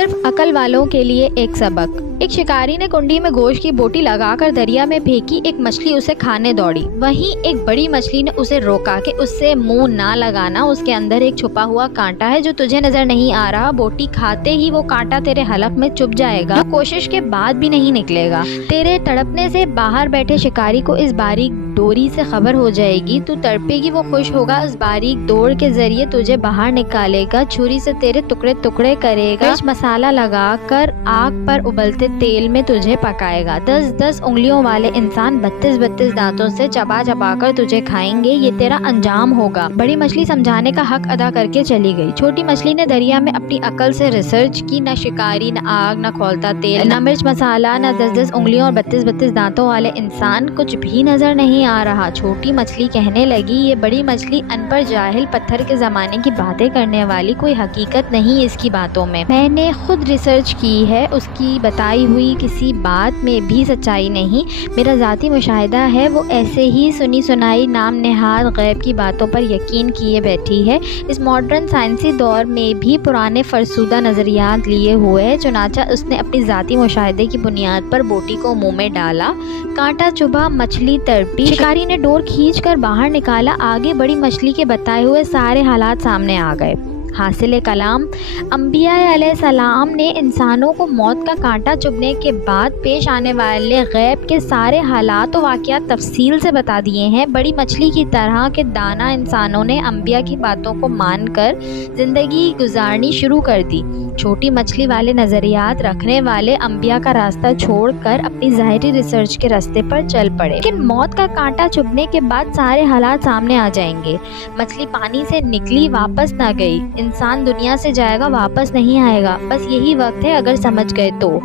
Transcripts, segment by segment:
صرف عقل والوں کے لیے ایک سبق۔ ایک شکاری نے کنڈی میں گوشت کی بوٹی لگا کر دریا میں پھینکی۔ ایک مچھلی اسے کھانے دوڑی، وہیں ایک بڑی مچھلی نے اسے روکا کہ اس سے منہ نہ لگانا، اس کے اندر ایک چھپا ہوا کانٹا ہے جو تجھے نظر نہیں آ رہا۔ بوٹی کھاتے ہی وہ کانٹا تیرے حلق میں چبھ جائے گا، کوشش کے بعد بھی نہیں نکلے گا۔ تیرے تڑپنے سے باہر بیٹھے شکاری کو اس باریک ڈوری سے خبر ہو جائے گی، تو تڑپے گی، وہ خوش ہوگا، اس باریک ڈور کے ذریعے تجھے باہر نکالے گا، چھری سے تیرے ٹکڑے ٹکڑے کرے گا، مسالہ لگا کر آگ پر ابلتے تیل میں تجھے پکائے گا۔ 10 انگلیوں والے انسان 32 دانتوں سے چبا چبا کر تجھے کھائیں گے، یہ تیرا انجام ہوگا۔ بڑی مچھلی سمجھانے کا حق ادا کر کے چلی گئی۔ چھوٹی مچھلی نے دریا میں اپنی عقل سے ریسرچ کی، نہ شکاری، نہ آگ، نہ کھولتا تیل، نہ مرچ مسالہ، نہ 10 انگلیوں اور 32 دانتوں والے انسان، کچھ بھی نظر نہیں آ رہا۔ چھوٹی مچھلی کہنے لگی، یہ بڑی مچھلی ان پڑھ جاہل پتھر کے زمانے کی باتیں کرنے والی، کوئی حقیقت نہیں اس کی باتوں میں نے خود ریسرچ کی ہے، اس کی بتائی ہوئی کسی بات میں بھی سچائی نہیں، میرا ذاتی مشاہدہ ہے، وہ ایسے ہی سنی سنائی نام نہاد غیب کی باتوں پر یقین کیے بیٹھی ہے۔ اس ماڈرن سائنسی دور میں بھی پرانے فرسودہ نظریات لیے ہوئے ہے، چنانچہ اس نے اپنی ذاتی مشاہدے کی بنیاد پر بوٹی کو منہ میں ڈالا، کانٹا چبھا، مچھلی تڑپی، شکاری نے ڈور کھینچ کر باہر نکالا، آگے بڑی مچھلی کے بتائے ہوئے سارے حالات سامنے آ گئے۔ حاصل کلام، انبیاء علیہ السلام نے انسانوں کو موت کا کانٹا چبھنے کے بعد پیش آنے والے غیب کے سارے حالات و واقعات تفصیل سے بتا دیے ہیں۔ بڑی مچھلی کی طرح کے دانا انسانوں نے انبیاء کی باتوں کو مان کر زندگی گزارنی شروع کر دی۔ چھوٹی مچھلی والے نظریات رکھنے والے انبیاء کا راستہ چھوڑ کر اپنی ظاہری ریسرچ کے راستے پر چل پڑے، لیکن موت کا کانٹا چبھنے کے بعد سارے حالات سامنے آ جائیں گے۔ مچھلی پانی سے نکلی، واپس نہ گئی، انسان دنیا سے جائے گا، واپس نہیں آئے گا، بس یہی وقت ہے اگر سمجھ گئے تو۔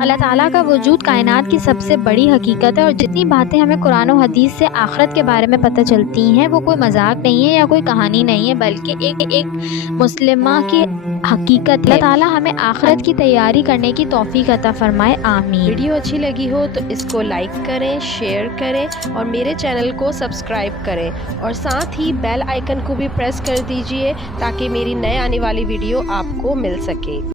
اللہ تعالیٰ کا وجود کائنات کی سب سے بڑی حقیقت ہے، اور جتنی باتیں ہمیں قرآن و حدیث سے آخرت کے بارے میں پتہ چلتی ہیں، وہ کوئی مذاق نہیں ہے یا کوئی کہانی نہیں ہے، بلکہ ایک مسلمہ کی حقیقت ہے۔ اللہ تعالیٰ ہمیں آخرت کی تیاری کرنے کی توفیق عطا فرمائے، آمین۔ ویڈیو اچھی لگی ہو تو اس کو لائک کریں، شیئر کریں اور میرے چینل کو سبسکرائب کریں، اور ساتھ ہی بیل آئیکن کو بھی پریس کر دیجئے تاکہ میری نئے آنے والی ویڈیو آپ کو مل سکے۔